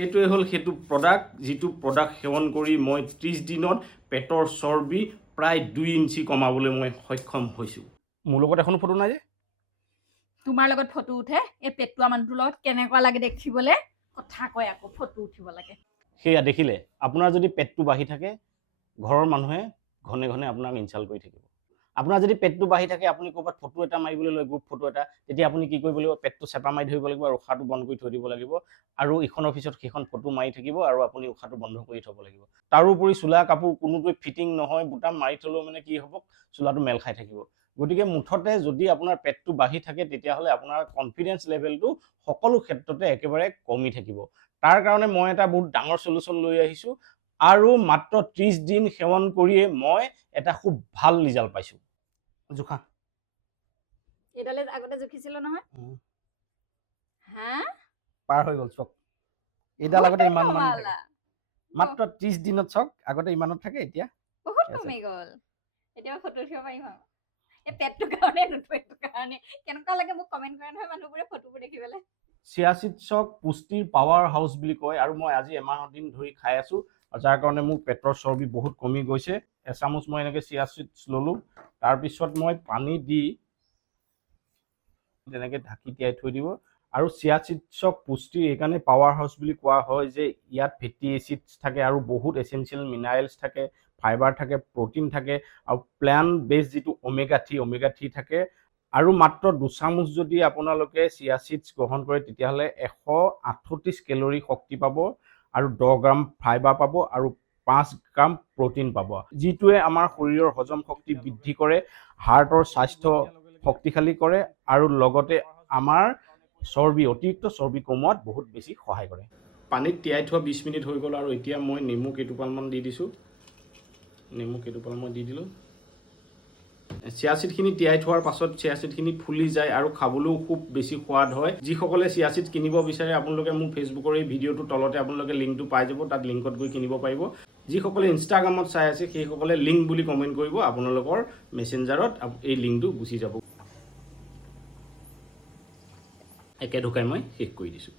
এইটোৱে হ'ল সেইটো প্ৰডাক্ট যিটো প্ৰডাক্ট সেৱন কৰি মই 30 দিনত পেটৰ চৰ্বি প্ৰায় 2 ইঞ্চি কমাবলৈ মই সক্ষম হৈছোঁ। মোৰ লগত এখন ফটো নাই যে তোমাৰ লগত ফটো উঠে এই পেটুৱা মানুহটোৰ লগত কেনেকুৱা লাগে দেখিবলৈ কথা কয় আকৌ ফটো উঠিব লাগে সেয়া দেখিলে আপোনাৰ যদি পেটটো বাঢ়ি থাকে ঘৰৰ মানুহে ঘনে ঘনে আপোনাক ইনচাল্ট কৰি থাকিব। আপোনাৰ যদি পেটটো বাঢ়ি থাকে আপুনি ক'ৰবাত ফটো এটা মাৰিবলৈ লয় গ্ৰুপ ফটো এটা তেতিয়া আপুনি কি কৰিব লাগিব পেটটো চেপা মাৰি ধৰিব লাগিব আৰু উশাহটো বন্ধ কৰি থৈ দিব লাগিব আৰু ইখন অফিচত সেইখন ফটো মাৰি থাকিব আৰু আপুনি উশাহটো বন্ধ কৰি থ'ব লাগিব। তাৰোপৰি চোলা কাপোৰ কোনোটোৱে ফিটিং নহয় বুটাম মাৰি থ'লেও মানে কি হ'ব চোলাটো মেল খাই থাকিব। গতিকে মুঠতে যদি আপোনাৰ পেটটো বাঢ়ি থাকে তেতিয়াহ'লে আপোনাৰ কনফিডেন্স লেভেলটো সকলো ক্ষেত্ৰতে একেবাৰে কমি থাকিব। তাৰ কাৰণে মই এটা বহুত ডাঙৰ সলিউশন লৈ আহিছোঁ আৰু মাত্ৰ 30 দিন সেৱন কৰিয়ে মই এটা খুব ভাল ৰিজাল্ট পাইছোঁ। জোখা এডালে আগতে জুখিছিল নহয় হা পাৰ হৈ গ'ল চক এডাল আগতে ইমান মান থাকে মাত্ৰ 30 দিনত চক আগতে ইমানত থাকে এতিয়া বহুত কমি গ'ল এতিয়া ফটো উঠিব পাৰিম আৰু এই পেটটোৰ কাৰণে নুঠুৱেটো কাৰণে কেনেকুৱা লাগে মোক কমেন্ট কৰে নহয় মানুহবোৰে ফটোবোৰ দেখি পেলাই চিয়াচিডছক পুষ্টিৰ পাৱাৰ হাউচ বুলি কয় আৰু মই আজি এমাহ দিন ধৰি খাই আছোঁ যাৰ কাৰণে মোৰ পেটৰ চৰ্বি বহুত কমি গৈছে। এচামুচ মই এনেকৈ চিয়াচিডছ ল'লোঁ তাৰপিছত মই পানী দি তেনেকৈ ঢাকি তিয়াই থৈ দিব আৰু চিয়াচিডছক পুষ্টিৰ এইকাৰণে পাৱাৰ হাউচ বুলি কোৱা হয় যে ইয়াত ফেটি এচিডছ থাকে আৰু বহুত এচেঞ্চিয়েল মিনাৰেলছ থাকে ফাইবাৰ থাকে প্ৰটিন থাকে আৰু প্লান্ট বেছ যিটো ওমেগা 3 থাকে আৰু মাত্ৰ 2 চামুচ যদি আপোনালোকে চিয়াচিডছ গ্ৰহণ কৰে তেতিয়াহ'লে 138 কেলৰি শক্তি পাব আৰু 10 গ্ৰাম ফাইবাৰ পাব আৰু 5 গ্ৰাম প্ৰটিন পাব যিটোৱে আমাৰ শৰীৰৰ হজম শক্তি বৃদ্ধি কৰে হাৰ্টৰ স্বাস্থ্য শক্তিশালী কৰে আৰু লগতে আমাৰ চৰ্বি অতিৰিক্ত চৰ্বি কমোৱাত বহুত বেছি সহায় কৰে। পানীত তিয়াই থোৱা 20 মিনিট হৈ গ'ল আৰু এতিয়া মই নেমু কেইটোপালমান দি দিছোঁ চিয়াচিডখিনি তিয়াই থোৱাৰ পাছত চিয়াচিডখিনি ফুলি যায় আৰু খাবলৈও খুব বেছি সোৱাদ হয়। যিসকলে চিয়াচিড কিনিব বিচাৰে আপোনালোকে মোৰ ফেচবুকৰ এই ভিডিঅ'টোৰ তলতে আপোনালোকে লিংকটো পাই যাব তাত লিংকত গৈ কিনিব পাৰিব। যিসকলে ইনষ্টাগ্ৰামত চাই আছে সেইসকলে লিংক বুলি কমেণ্ট কৰিব আপোনালোকৰ মেছেঞ্জাৰত এই লিংকটো গুচি যাব। একে ঢুকাই মই শেষ কৰি দিছোঁ।